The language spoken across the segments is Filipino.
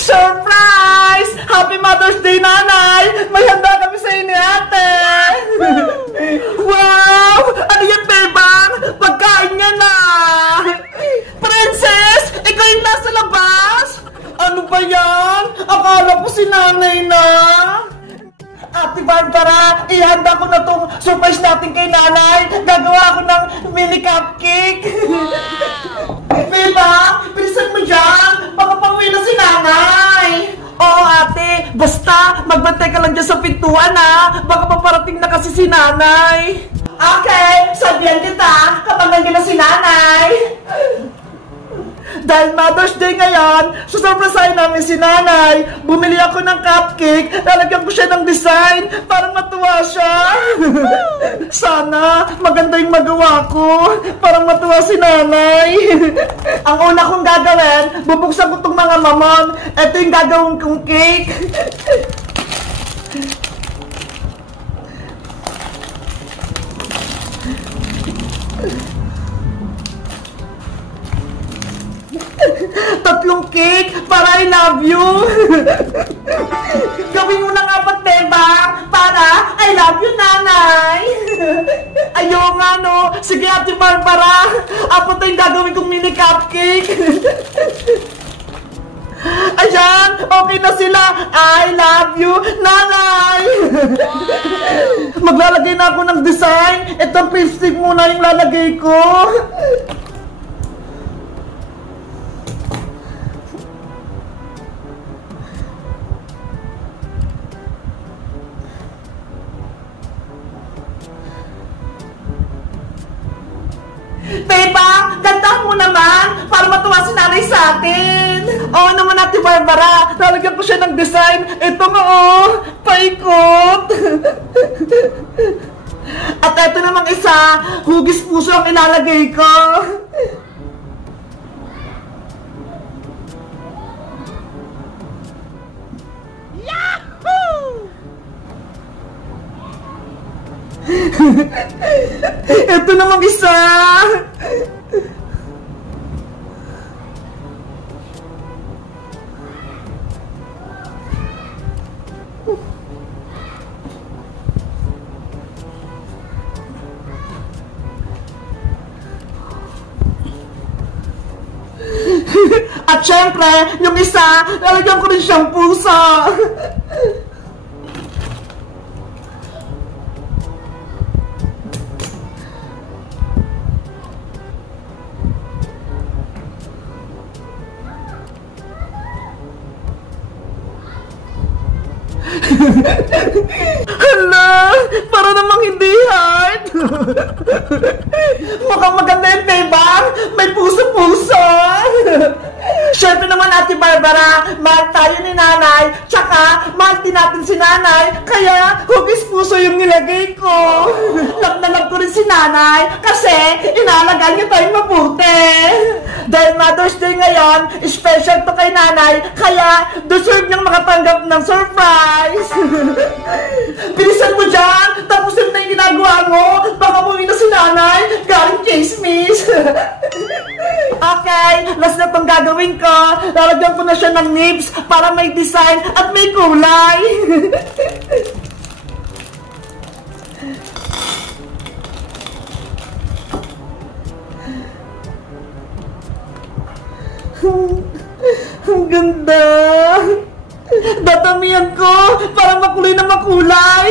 Surprise! Happy Mother's Day, Nanay! May handa kami sa inyo, ate! Wow! Ano yan, Bebang? Pagkain niya na! Princess! Ikaw yung nasa labas? Ano ba yan? Akala ko si Nanay na! Ate Barbara, ihanda ko na tong surprise natin kay Nanay. Gagawa ko ng mini cupcake. Beba, bilisan mo dyan. Baka pauwi na si Nanay. Oo, ate. Basta, magbantay ka lang dyan sa pintuan, ha. Baka paparating na kasi si Nanay. Okay, sabihan kita kapag nandiyan na si Nanay. Dahil Mother's Day ngayon, susurpresahin namin si Nanay. Bumili ako ng cupcake, lalagyan ko siya ng design para matuwa siya. Sana maganda yung magawa ko para matuwa si Nanay. Ang una kong gagawin, bubuksan ko itong mga mamon. Ito yung gagawin kong cake. Tatlong cake para I love you. Gawin mo ng apat, Beba, para I love you, Nanay. Ayaw nga, no. Sige, Ate Barbara, apat na yung gagawin kong mini cupcake. Ayan, okay na sila. I love you, Nanay. Maglalagay na ako ng design. Itong lipstick muna yung lalagay ko. Beba, gandahan mo naman para matuwa si Nanay sa atin. Oo naman, Ate Barbara. Lalagyan ko siya ng design. Ito nga, oh, paikot. At ito namang isa, hugis puso ang ilalagay ko. Ito namang isa. At syempre, yung isa, lalagyan ko rin siyang puso. Hala, para namang hindi heart. Mukhang maganda yun, Beba. May puso-puso. Siyempre naman, Ate Barbara, mahal tayo ni Nanay, tsaka mahal din natin si Nanay, kaya hugis puso yung nilagay ko. Love na love ko rin si Nanay, kasi inaalagaan niya tayong mabuti. Dahil Mother's Day ngayon, special to kay Nanay, kaya deserve niyang makatanggap ng surprise. Bilisan mo dyan, tapusin na yung ginagawa mo, baka muwi na si Nanay, galing chismis. Okay, last na itong gagawin ko. Lalagyan ko na siya ng nibs para may design at may kulay. Ang ganda. Datamihan ko para makulay na makulay.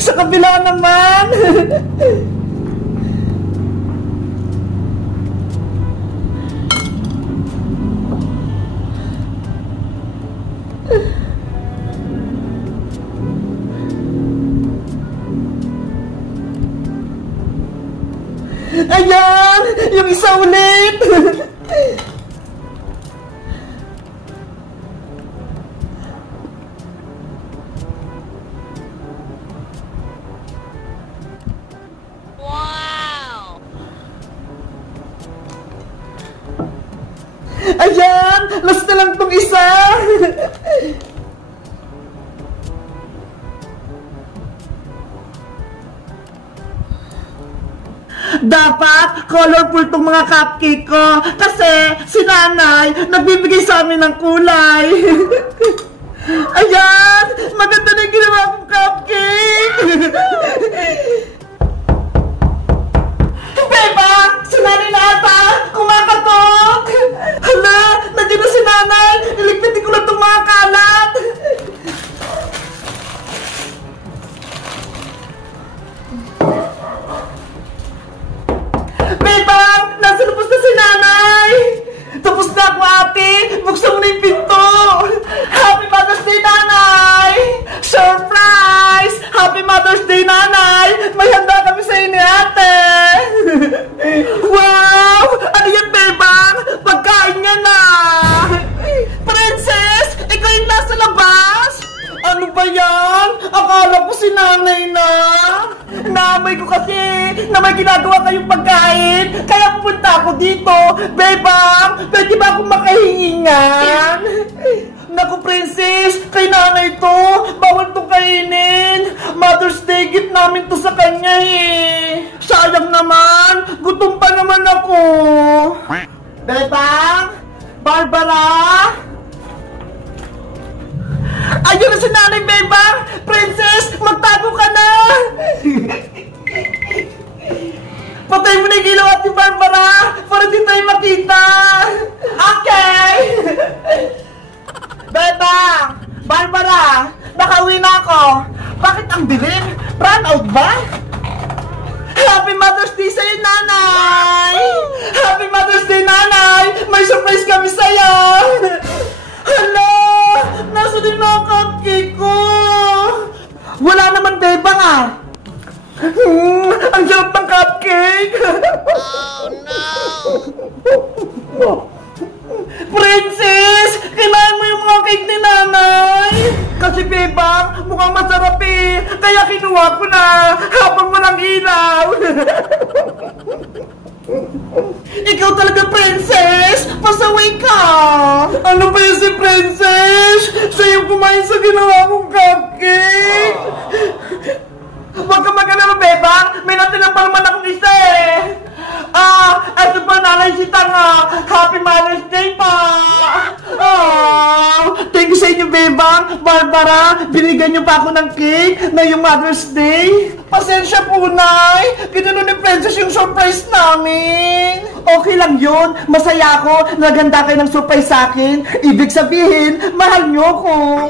Sa kabila naman. Ayan! Yung isa ulit! Wow! Ayan! Last na lang tong isa! Dapat colorful tong mga cupcake ko kasi si nanay nagbibigay sa amin ng kulay. Ayan! Maganda na yung ginawa kong cupcake! Beba! Si nanay na ata! Kumakatok! Hala! Nandiyan na si nanay! Iligpitin ko lang itong mga kalat! Beba! Nasa lubos na si nanay! Tapos na ako, ate! Buksan mo na yung pinto! Happy Mother's Day, nanay! Surprise! Happy Mother's Day, nanay! May handa kami sa inyo, ate! Wow! Ano yan, Bebang? Pagkain niya na! Princess! Ikaw yung nasa labas? Ano ba yan? Akala ko si nanay na! Naamay ko kasi na may ginagawa kayong pagkain, kaya pupunta ako dito. Bebang, pwede ba akong makahingan? Naku, princess, kay nanay to. Bawal to kainin. Mother's Day gift namin to sa kanya eh. Sayang naman, gutom pa naman ako. Bebang, Barbara? Ayun na si nanay, Bebang! Princess, magtago ka na! Patay mo na yung ilaw, Ate Barbara para di tayo makita! Okay! Bebang! Barbara! Nakauwi na ako! Bakit ang dilim? Brown out ba? Happy Mother's Day sa'yo, nanay! Happy Mother's Day, nanay! May surprise kami sa'yo! Hala! Nasa din mga cupcake ko! Wala naman, Bebang ah! Ang sarap ng cupcake! Oh no! Princess! Kailangan mo yung mga cake ni nanay! Kasi Bebang, mukhang masarap eh! Kaya kinuha ko na habang walang ilaw! Ikaw talaga, Princess! Pasaway ka! Ano ba yun si Princess? Siya yung kumain sa ginawa kong cupcake! Huwag ka mag-alala, Bebang! May natinapal man akong isa eh! Ito pa, nanay si Tanga! Happy Mother's Day pa! Thank you sa inyo, Bebang! Barbara, binigyan niyo pa ako ng cake na yung Mother's Day! Pasensya po, Nay! Ginulo ni Princess yung surprise namin! Okay lang yun! Masaya ako na naghanda kayo ng surprise sa akin! Ibig sabihin, mahal niyo ko!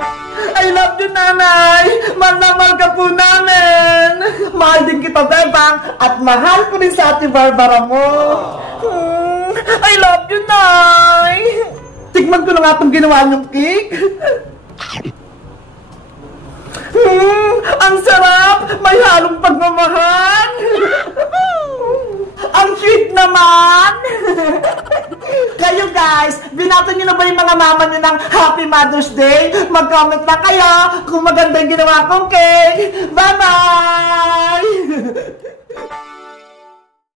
I love you, nanay! Mahal na mahal ka po namin! Mahal din kita, Bebang! At mahal ko rin sa Ate Barbara mo! I love you, nay! Tikman ko na nga itong ginawa niyong cake! Ang sarap! May halong pagmamahal! Ang sweet naman! Kayo guys, binato nyo na ba yung mga mama nyo ng Happy Mother's Day? Mag-comment na kayo kung maganda yung ginawa kong cake! Bye-bye!